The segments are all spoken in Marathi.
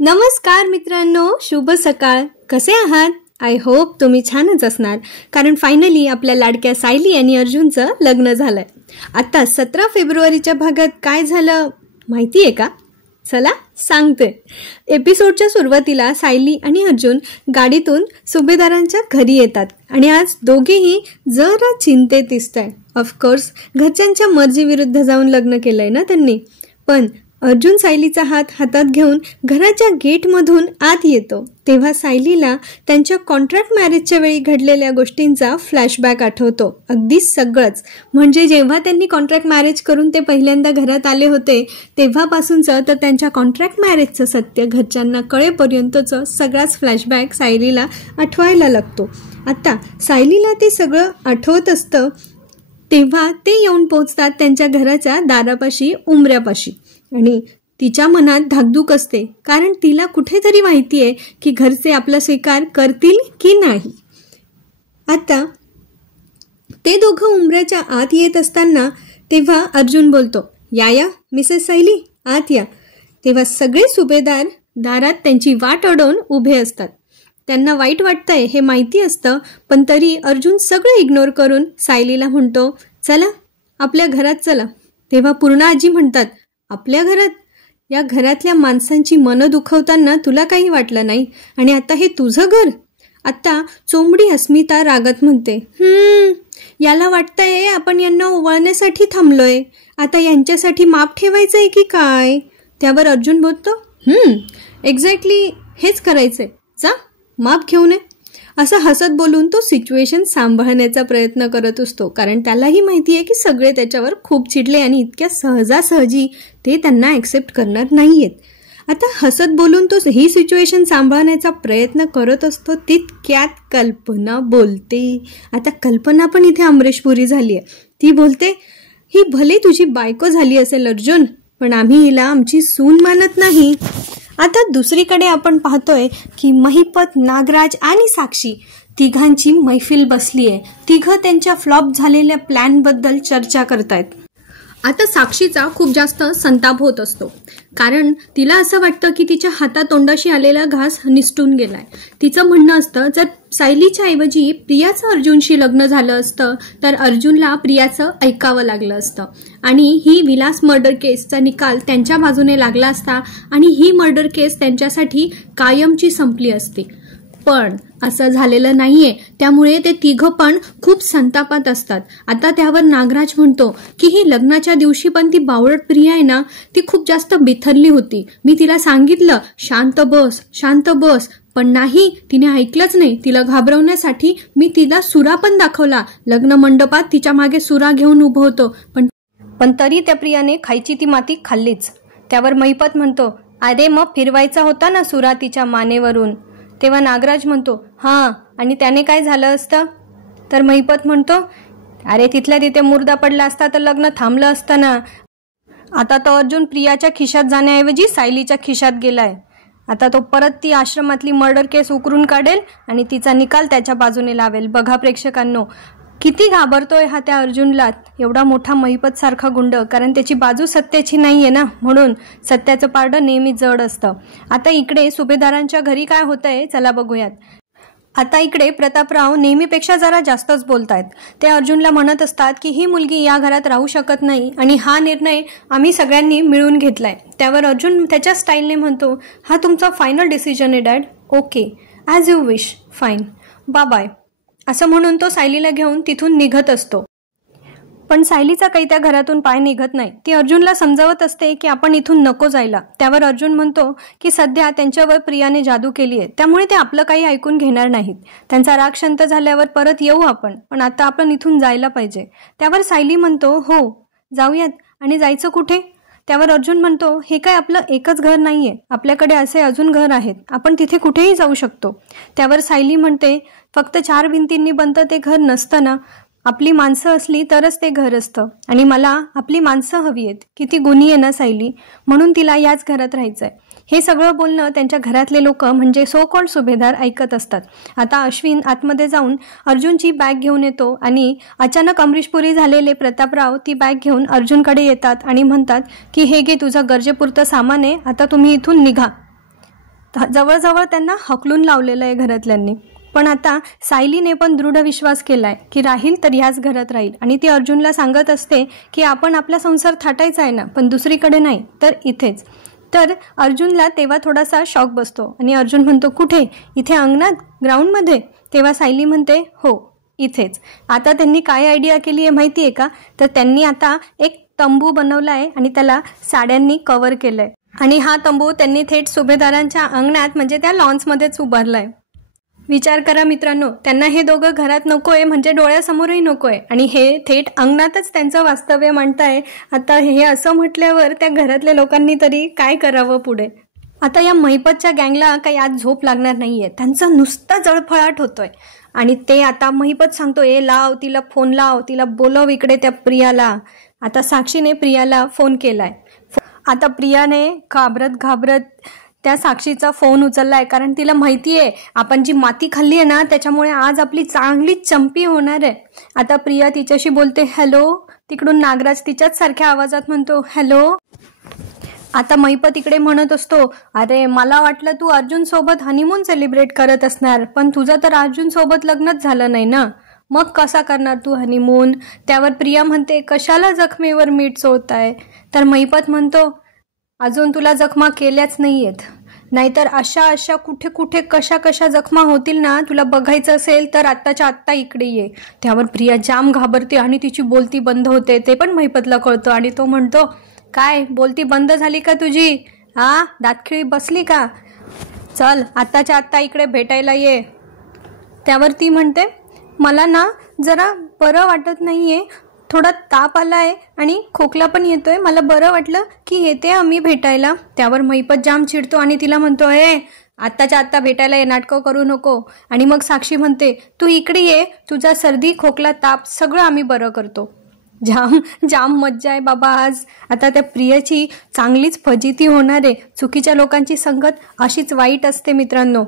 नमस्कार मित्रांनो, शुभ सकाळ. कसे आहात? आय होप तुम्ही छानच असणार, कारण फायनली आपल्या लाडक्या सायली आणि अर्जुनचं लग्न झालंय. आता 17 फेब्रुवारीच्या भागात काय झालं माहिती आहे का? चला सांगते. एपिसोडच्या सुरुवातीला सायली आणि अर्जुन गाडीतून सुभेदारांच्या घरी येतात आणि आज दोघेही जरा चिंतेत दिसताय. ऑफकोर्स घरच्यांच्या मर्जीविरुद्ध जाऊन लग्न केलंय ना त्यांनी. पण अर्जुन सायलीचा हात हातात घेऊन घराच्या गेटमधून आत येतो तेव्हा सायलीला त्यांच्या कॉन्ट्रॅक्ट मॅरेजच्या वेळी घडलेल्या गोष्टींचा फ्लॅशबॅक आठवतो. अगदी सगळंच. म्हणजे जेव्हा त्यांनी कॉन्ट्रॅक्ट मॅरेज करून ते पहिल्यांदा घरात आले होते तेव्हापासूनचं तर त्यांच्या कॉन्ट्रॅक्ट मॅरेजचं सत्य घरच्यांना कळेपर्यंतचं सगळाच फ्लॅशबॅक सायलीला आठवायला लागतो. आता सायलीला ते सगळं आठवत असतं तेव्हा ते येऊन पोहोचतात त्यांच्या घराच्या दारापाशी, उंबऱ्यापाशी. आणि तिच्या मनात धाकधूक असते, कारण तिला कुठेतरी माहिती आहे की घरचे आपला स्वीकार करतील की नाही. आता ते दोघं उंबऱ्याच्या आत येत असताना तेव्हा अर्जुन बोलतो, या मिसेस सायली आत या. तेव्हा सगळे सुभेदार दारात त्यांची वाट अडवून उभे असतात. त्यांना वाईट वाटतंय हे माहिती असतं, पण तरी अर्जुन सगळं इग्नोर करून सायलीला म्हणतो, चला आपल्या घरात चला. तेव्हा पूर्णा आजी म्हणतात, आपल्या घरात? या घरातल्या माणसांची मनं दुखवताना तुला काही वाटलं नाही आणि आता हे तुझं घर? आता चोंबडी अस्मिता रागात म्हणते, याला वाटतंय आपण यांना ओवाळण्यासाठी थांबलोय, आता यांच्यासाठी माप ठेवायचंय की काय? त्यावर अर्जुन बोलतो, एक्झॅक्टली हेच करायचंय, जा माप घेऊन ये. असं हसत बोलून तो सिच्युएशन सांभाळण्याचा प्रयत्न करत असतो, कारण त्यालाही माहिती आहे की सगळे त्याच्यावर खूप चिडले आणि इतक्या सहजासहजी ते त्यांना ॲक्सेप्ट करणार नाहीयेत. आता हसत बोलून तो ही सिच्युएशन सांभाळण्याचा प्रयत्न करत असतो, तितक्यात कल्पना बोलते. आता कल्पना पण इथे अमरीशपुरी झाली आहे. ती बोलते, ही भले तुझी बायको झाली असेल अर्जुन, पण आम्ही हिला आमची सून मानत नाही. आता दुसरीकडे आपण पाहतोय की महिपत, नागराज आणि साक्षी तिघांची मैफिल बसली आहे. तिघं त्यांच्या फ्लॉप झालेल्या प्लॅनबद्दल चर्चा करतायत. आता साक्षीचा खूप जास्त संताप होत असतो, कारण तिला असं वाटतं की तिच्या हातातोंडाशी आलेला घास निसटून गेलाय. तिचं म्हणणं असतं, जर सायलीच्या ऐवजी प्रियाचं अर्जुनशी लग्न झालं असतं तर अर्जुनला प्रियाचं ऐकावं लागलं असतं आणि ही विलास मर्डर केसचा निकाल त्यांच्या बाजूने लागला असता आणि ही मर्डर केस त्यांच्यासाठी कायमची संपली असती. पण असं झालेलं नाहीये, त्यामुळे ते तिघं पण खूप संतापात असतात. आता त्यावर नागराज म्हणतो की ही लग्नाच्या दिवशी पण ती बावळट प्रिया आहे ना, ती खूप जास्त बिथरली होती. मी तिला सांगितलं शांत बस शांत बस, पण नाही, तिने ऐकलंच नाही. तिला घाबरवण्यासाठी मी तिला सुरा पण दाखवला. लग्न मंडपात तिच्या मागे सुरा घेऊन उभं होतो, पण तरी त्या प्रियाने खायची ती माती खाल्लीच. त्यावर महिपत म्हणतो, अरे मग फिरवायचा होता ना सुरा तिच्या मानेवरून. तेव्हा नागराज म्हणतो, आणि त्याने काय झालं असतं? तर महिपत म्हणतो, अरे तिथल्या तिथे मुर्दा पडला असता तर लग्न थांबलं असतं ना. आता तो अर्जुन प्रियाच्या खिशात जाण्याऐवजी सायलीच्या खिशात गेलाय. आता तो परत ती आश्रमातली मर्डर केस उकरून काढेल आणि तिचा निकाल त्याच्या बाजूने लावेल. बघा प्रेक्षकांनो, किती घाबरतोय हा त्या अर्जुनला, एवढा मोठा महिपत सारखा गुंड, कारण त्याची बाजू सत्याची नाहीये ना, म्हणून सत्याचं पारडं नेहमी जड असतं. आता इकडे सुभेदारांच्या घरी काय होतंय चला बघूयात. आता इकडे प्रतापराव नेहमीपेक्षा जरा जास्तच बोलतायत. ते अर्जुनला म्हणत असतात की ही मुलगी या घरात राहू शकत नाही आणि हा निर्णय आम्ही सगळ्यांनी मिळून घेतलाय. त्यावर अर्जुन त्याच्या स्टाईलने म्हणतो, हा तुमचा फायनल डिसिजन आहे dad. Okay, as you wish, fine, bye. असं म्हणून तो सायलीला घेऊन तिथून निघत असतो. पण सायलीचा काही त्या घरातून पाय निघत नाही. ती अर्जुनला समजावत असते की आपण इथून नको जायला. त्यावर अर्जुन म्हणतो की सध्या त्यांच्यावर प्रियाने जादू केली आहे, त्यामुळे ते आपलं काही ऐकून घेणार नाहीत. त्यांचा राग शांत झाल्यावर परत येऊ आपण, पण आता आपण इथून जायला पाहिजे. त्यावर सायली म्हणतो, हो जाऊयात. आणि जायचं कुठे? त्यावर अर्जुन म्हणतो, हे काय आपलं एकच घर नाहीये, आपल्याकडे असे अजून घर आहेत, आपण तिथे कुठेही जाऊ शकतो. त्यावर सायली म्हणते, फक्त 4 भिंतींनी बनतं ते घर नसतं ना, आपली माणसं असली तरच ते घर असतं आणि मला आपली माणसं हवी आहेत. किती गुणी आहे ना सायली, म्हणून तिला याच घरात राहायचंय. हे सगळं बोलणं त्यांच्या घरातले लोक म्हणजे सो कॉल्ड सुभेदार ऐकत असतात. आता अश्विन आतमध्ये जाऊन अर्जुनची बॅग घेऊन येतो आणि अचानक अमरीशपुरी झालेले प्रतापराव ती बॅग घेऊन अर्जुनकडे येतात आणि म्हणतात की हे घे तुझं गरजेपुरतं सामान आहे, आता तुम्ही इथून निघा. जवळजवळ त्यांना हकलून लावलेलं आहे घरातल्यांनी. पण आता सायलीने पण दृढ विश्वास केलाय की राहील तर ह्याच घरात राहील. आणि ती अर्जुनला सांगत असते की आपण आपला संसार थाटायचा आहे ना, पण दुसरीकडे नाही तर इथेच. तर अर्जुनला तेव्हा थोडासा शॉक बसतो आणि अर्जुन म्हणतो, कुठे? इथे अंगणात, ग्राउंडमध्ये? तेव्हा सायली म्हणते, हो इथेच. आता त्यांनी काय आयडिया केली आहे माहिती आहे का? तर त्यांनी आता एक तंबू बनवला आहे आणि त्याला साड्यांनी कव्हर केलं आहे. आणि हा तंबू त्यांनी थेट सुभेदारांच्या अंगणात म्हणजे त्या लॉन्समध्येच उभारला आहे. विचार करा मित्रांनो, त्यांना हे दोघं घरात नको आहे म्हणजे डोळ्यासमोरही नको आहे आणि हे थेट अंगणातच त्यांचं वास्तव्य मांडताय. आता हे असं म्हटल्यावर त्या घरातल्या लोकांनी तरी काय करावं पुढे? आता या महिपतच्या गँगला काही आज झोप लागणार नाहीये. त्यांचा नुसता जळफळाट होतोय. आणि ते आता महिपत सांगतो, लाव तिला फोन, लाव तिला, बोलव इकडे त्या प्रियाला. आता साक्षीने प्रियाला फोन केलाय. आता प्रियाने घाबरत त्या साक्षीचा फोन उचललाय, कारण तिला माहिती आहे आपण जी माती खाल्ली आहे ना त्याच्यामुळे आज आपली चांगली चंपी होणार आहे. आता प्रिया तिच्याशी बोलते, हॅलो. तिकडून नागराज तिच्याच सारख्या आवाजात म्हणतो, हॅलो. आता महिपत इकडे म्हणत असतो, अरे मला वाटलं तू अर्जुन सोबत हनीमून सेलिब्रेट करत असणार, पण तुझं तर अर्जुन सोबत लग्नच झालं नाही ना, मग कसा करणार तू हनीमून? त्यावर प्रिया म्हणते, कशाला जखमेवर मीठ चोळताय? तर महिपत म्हणतो, अजून तुला जखमा केल्याच नाहीयेत, नाहीतर अशा कुठे कुठे कशा जखमा होतील ना, तुला बघायचं असेल तर आत्ताच्या आत्ता इकडे ये. त्यावर प्रिया जाम घाबरते आणि तिची बोलती बंद होते. ते पण महिपतला कळतं आणि तो म्हणतो, काय बोलती बंद झाली का तुझी? दातखिळी बसली का? चल आत्ताच्या आत्ता इकडे भेटायला ये. त्यावर ती म्हणते, मला ना जरा बरं वाटत नाहीये, थोडा ताप आलाय आणि खोकला पण येतोय, मला बरं वाटलं की येते आम्ही भेटायला. त्यावर महिपत जाम चिडतो आणि तिला म्हणतो, आत्ताच्या आत्ता भेटायला ये, नाटकं करू नको. आणि मग साक्षी म्हणते, तू इकडे ये, तुझा सर्दी खोकला ताप सगळं आम्ही बरं करतो. जाम मज्जा आहे बाबा आज. आता त्या प्रियाची चांगलीच फजिती होणार आहे. चुकीच्या लोकांची संगत अशीच वाईट असते मित्रांनो.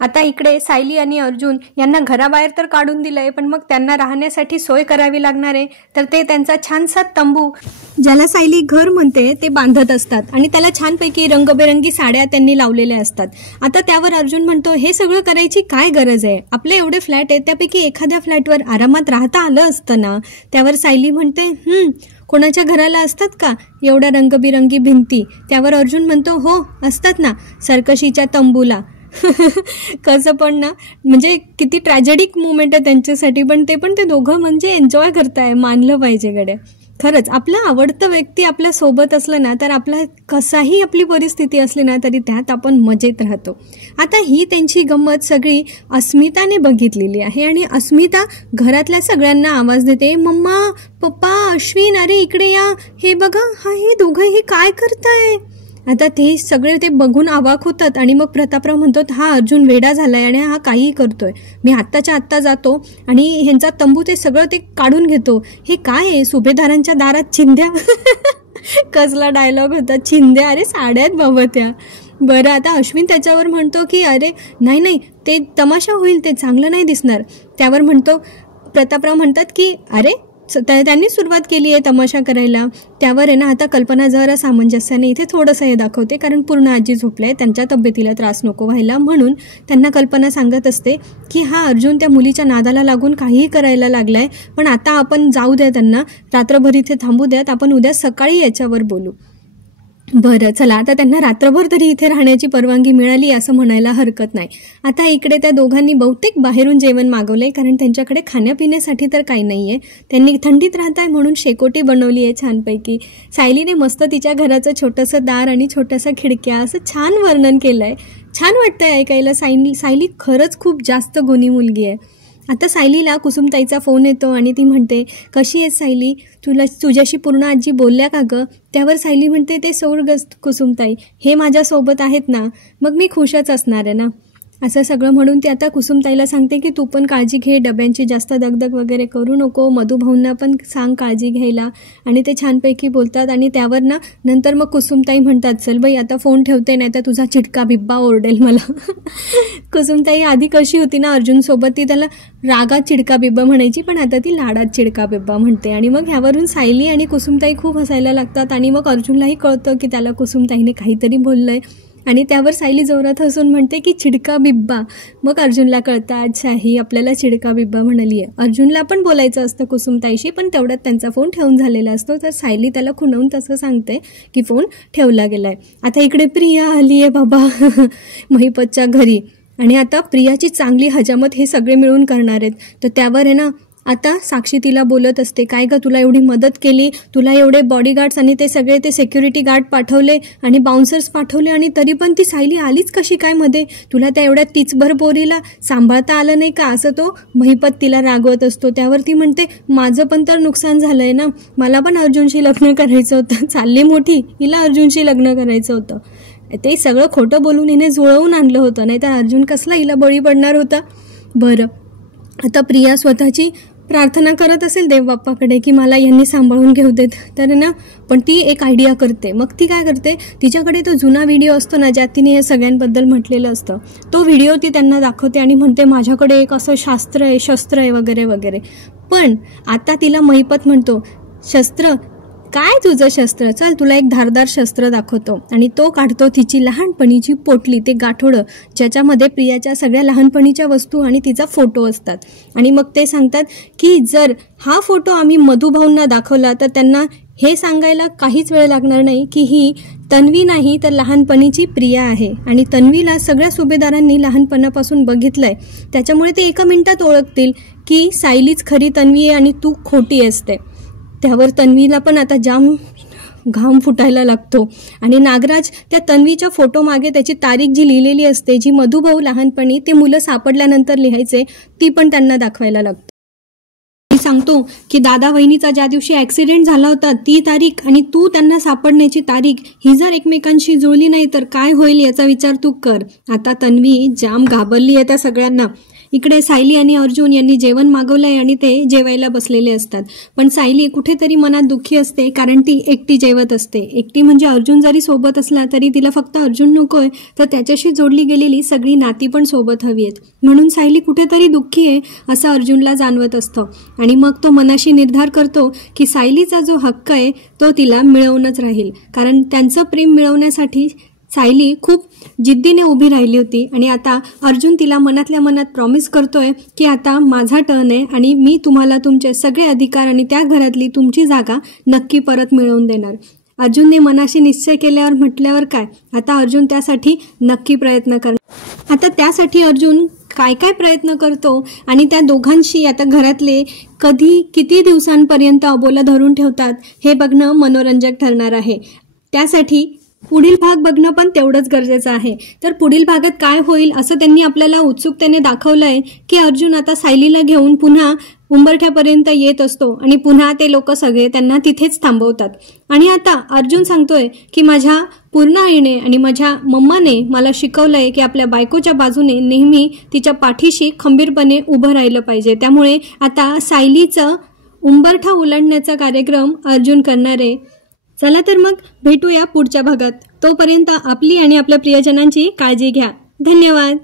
आता इकडे सायली आणि अर्जुन यांना घराबाहेर तर काढून दिलंय, पण मग त्यांना राहण्यासाठी सोय करावी लागणार आहे. तर ते त्यांचा छानसा तंबू, ज्याला सायली घर म्हणते, ते बांधत असतात आणि त्याला छानपैकी रंगबेरंगी साड्या त्यांनी लावलेल्या असतात. आता त्यावर अर्जुन म्हणतो, हे सगळं करायची काय गरज आहे? आपले एवढे फ्लॅट आहेत, त्यापैकी एखाद्या फ्लॅटवर आरामात राहता आलं असतं ना. त्यावर सायली म्हणते, कोणाच्या घराला असतात का एवढ्या रंगबिरंगी भिंती? त्यावर अर्जुन म्हणतो, हो असतात ना, सर्कशीच्या तंबूला. कसं पण ना, म्हणजे किती ट्रॅजेडिक मुवमेंट आहे त्यांच्यासाठी, पण ते दोघं म्हणजे एन्जॉय करताय, मानलं पाहिजे गड्या. खरंच आपला आवडतं व्यक्ती आपल्या सोबत असलं ना, तर आपला कसाही आपली परिस्थिती असली ना तरी त्यात आपण मजेत राहतो. आता ही त्यांची गंमत सगळी अस्मिताने बघितलेली आहे आणि अस्मिता घरातल्या सगळ्यांना आवाज देते, मम्मा, पप्पा, अश्विन, अरे इकडे या, हे बघा, हे दोघं हे काय करताय? आता ते सगळे ते बघून अवाक होतात आणि मग प्रतापराव म्हणतो, हा अर्जुन वेडा झालाय आणि हा काहीही करतोय. मी आत्ताच्या आत्ता जातो आणि ह्यांचा तंबू ते सगळं ते काढून घेतो. हे काय आहे, सुभेदारांच्या दारात चिंध्या? कसला डायलॉग होता, चिंध्या? अरे साड्या आहेत बाबा त्या. बरं, आता अश्विन त्याच्यावर म्हणतो की अरे नाही, ते तमाशा होईल, ते चांगलं नाही दिसणार. त्यावर म्हणतो, प्रतापराव म्हणतात की अरे त्यांनी सुरुवात केली आहे तमाशा करायला. त्यावर आहे ना आता कल्पना जरा सामंजस्याने इथे थोडंसं हे दाखवते, कारण पूर्ण आजी झोपले, त्यांच्या तब्येतीला त्रास नको व्हायला म्हणून त्यांना कल्पना सांगत असते की हा अर्जुन त्या मुलीच्या नादाला लागून काहीही करायला लागलाय, पण आता आपण जाऊ द्या, त्यांना रात्रभर इथे थांबू द्यात, आपण उद्या सकाळी याच्यावर बोलू. बरं चला, आता त्यांना रात्रभर तरी इथे राहण्याची परवानगी मिळाली असं म्हणायला हरकत नाही. आता इकडे त्या दोघांनी बहुतेक बाहेरून जेवण मागवलंय, कारण त्यांच्याकडे खाण्यापिण्यासाठी तर काही नाहीये. त्यांनी थंडीत राहताय म्हणून शेकोटी बनवली आहे छानपैकी. सायलीने मस्त तिच्या घराचं छोटंसं दार आणि छोट्याशा खिडक्या असं छान वर्णन केलंय. छान वाटतंय ऐकायला. सायली खरंच खूप जास्त गुणी मुलगी आहे. आता सायलीला कुसुमताईचा फोन येतो आणि ती म्हणते, कशी आहेस सायली, तुझ्याशी पूर्ण आजी बोलल्या का गं? त्यावर सायली म्हणते, ते सोड ग कुसुमताई, हे माझ्यासोबत आहेत ना, मग मी खुशच असणार आहे ना. असं सगळं म्हणून ती आता कुसुमताईला सांगते की तू पण काळजी घे, डब्यांची जास्त दगदग वगैरे करू नको, मधुभाऊंना पण सांग काळजी घ्यायला. आणि ते छानपैकी बोलतात आणि त्यावर ना नंतर मग कुसुमताई म्हणतात, चल बाई आता फोन ठेवते, नाही तर तुझा चिटका बिब्बा ओरडेल मला. कुसुमताई आधी कशी होती ना अर्जुनसोबत, ती त्याला रागात चिडका बिब्बा म्हणायची, पण आता ती लाडात चिडका बिब्बा म्हणते. आणि मग ह्यावरून सायली आणि कुसुमताई खूप हसायला लागतात आणि मग अर्जुनलाही कळतं की त्याला कुसुमताईने काहीतरी बोललंय. आणि त्यावर सायली जोरात हसून म्हणते की चिडका बिब्बा. मग अर्जुनला कळतं अच्छा ही आपल्याला चिडका बिब्बा म्हणाली आहे. अर्जुनला पण बोलायचं असतं कुसुमताईशी, पण तेवढ्यात त्यांचा फोन ठेवून झालेला असतो. तर सायली त्याला खुणवून तसं सांगते की फोन ठेवला गेलाय. आता इकडे प्रिया आली आहे बाबा महिपतच्या घरी आणि आता प्रियाची चांगली हजामत हे सगळे मिळून करणार आहेत. तर त्यावर आहे ना आता साक्षी तिला बोलत असते काय ग तुला एवढी मदत केली, तुला एवढे बॉडीगार्ड्स आणि ते सगळे ते सिक्युरिटी गार्ड पाठवले आणि बाउन्सर्स पाठवले आणि तरी पण ती सायली आलीच कशी काय मध्ये, तुला त्या एवढ्या तीचभर पोरीला सांभाळता आलं नाही का, असं तो महिपत तिला रागवत असतो. त्यावर ती म्हणते माझं पण तर नुकसान झालंय ना, मला पण अर्जुनशी लग्न करायचं होतं, चालली मोठी हिला अर्जुनशी लग्न करायचं होतं. ते सगळं खोटं बोलून हिने जुळवून आणलं होतं, नाही तर अर्जुन कसला हिला बळी पडणार होता. बरं आता प्रिया स्वतःची प्रार्थना करत असेल देवबाप्पाकडे की मला यांनी सांभाळून घेऊ देत, तर ना पण ती एक आयडिया करते. मग ती काय करते, तिच्याकडे तो जुना व्हिडिओ असतो ना ज्यात तिने या सगळ्यांबद्दल म्हटलेलं असतं, तो व्हिडिओ ती त्यांना दाखवते आणि म्हणते माझ्याकडे एक असं शस्त्र आहे वगैरे वगैरे. पण आता तिला महिपत म्हणतो शस्त्र काय तुझं शस्त्र, चल तुला एक धारदार शस्त्र दाखवतो. आणि तो काढतो तिची लहानपणीची पोटली, ते गाठोडं ज्याच्यामध्ये प्रियाच्या सगळ्या लहानपणीच्या वस्तू आणि तिचा फोटो असतात. आणि मग ते सांगतात की जर हा फोटो आम्ही मधुभाऊंना दाखवला तर त्यांना हे सांगायला काहीच वेळ लागणार नाही की ही तन्वी नाही तर लहानपणीची प्रिया आहे. आणि तन्वीला सगळ्या सुभेदारांनी लहानपणापासून बघितलंय, त्याच्यामुळे ते एका मिनिटात ओळखतील की सायलीच खरी तन्वी आहे आणि तू खोटी असते. त्यावर तन्वीला पण आता जाम घाम फुटायला लागतो आणि नागराज त्या तन्वीच्या फोटो मागे त्याची तारीख जी लिहिलेली असते, जी मधुभाऊ लहानपणी ते मुलं सापडल्यानंतर लिहायचे, ती पण त्यांना दाखवायला लागते. सांगतो की दादा वहिनीचा ज्या दिवशी ऍक्सिडेंट झाला होता ती तारीख आणि तू त्यांना सापडण्याची तारीख ही जर एकमेकांशी जुळली नाही तर काय होईल याचा विचार तू कर. आता तन्वी जाम घाबरली आहे त्या सगळ्यांना. इकडे सायली आणि अर्जुन यांनी जेवण मागवलंय आणि ते जेवायला बसलेले असतात. पण सायली कुठेतरी मनात दुःखी असते कारण ती एकटी जेवत असते. एकटी म्हणजे अर्जुन जरी सोबत असला तरी तिला फक्त अर्जुन नकोय, तर त्याच्याशी जोडली गेलेली सगळी नाती पण सोबत हवी आहेत. म्हणून सायली कुठेतरी दुःखी आहे असं अर्जुनला जाणवत असतं. आणि मग तो मनाशी निर्धार करतो की सायलीचा जो हक्क आहे तो तिला मिळवूनच राहील, कारण त्यांचं प्रेम मिळवण्यासाठी सायली खूप जिद्दीने उभी राहिली होती. आणि आता अर्जुन तिला मनातल्या मनात प्रॉमिस करतोय की आता माझा टर्न आहे आणि मी तुम्हाला तुमचे सगळे अधिकार आणि त्या घरातली तुमची जागा नक्की परत मिळवून देणार. अर्जुनने मनाशी निश्चय केल्यावर म्हटल्यावर काय, आता अर्जुन त्यासाठी नक्की प्रयत्न करणार. आता त्यासाठी अर्जुन काय काय प्रयत्न करतो आणि त्या दोघांशी आता घरातले कधी किती दिवसांपर्यंत अबोला धरून ठेवतात हे बघणं मनोरंजक ठरणार आहे. त्यासाठी पुढील भाग बघणं पण तेवढंच गरजेचं आहे. तर पुढील भागात काय होईल असं त्यांनी आपल्याला उत्सुकतेने दाखवलंय की अर्जुन आता सायलीला घेऊन पुन्हा उंबरठ्यापर्यंत येत असतो आणि पुन्हा ते लोक सगळे त्यांना तिथेच थांबवतात. आणि आता अर्जुन सांगतोय की माझ्या पूर्ण आईने आणि माझ्या मम्माने मला शिकवलंय की आपल्या बायकोच्या बाजूने नेहमी तिच्या पाठीशी खंबीरपणे उभं राहिलं पाहिजे. त्यामुळे आता सायलीचं उंबरठा उलटण्याचा कार्यक्रम अर्जुन करणार आहे. चला तर मग भेटूया पुढच्या भागात. तोपर्यंत आपली आणि आपल्या प्रियजनांची काळजी घ्या. धन्यवाद.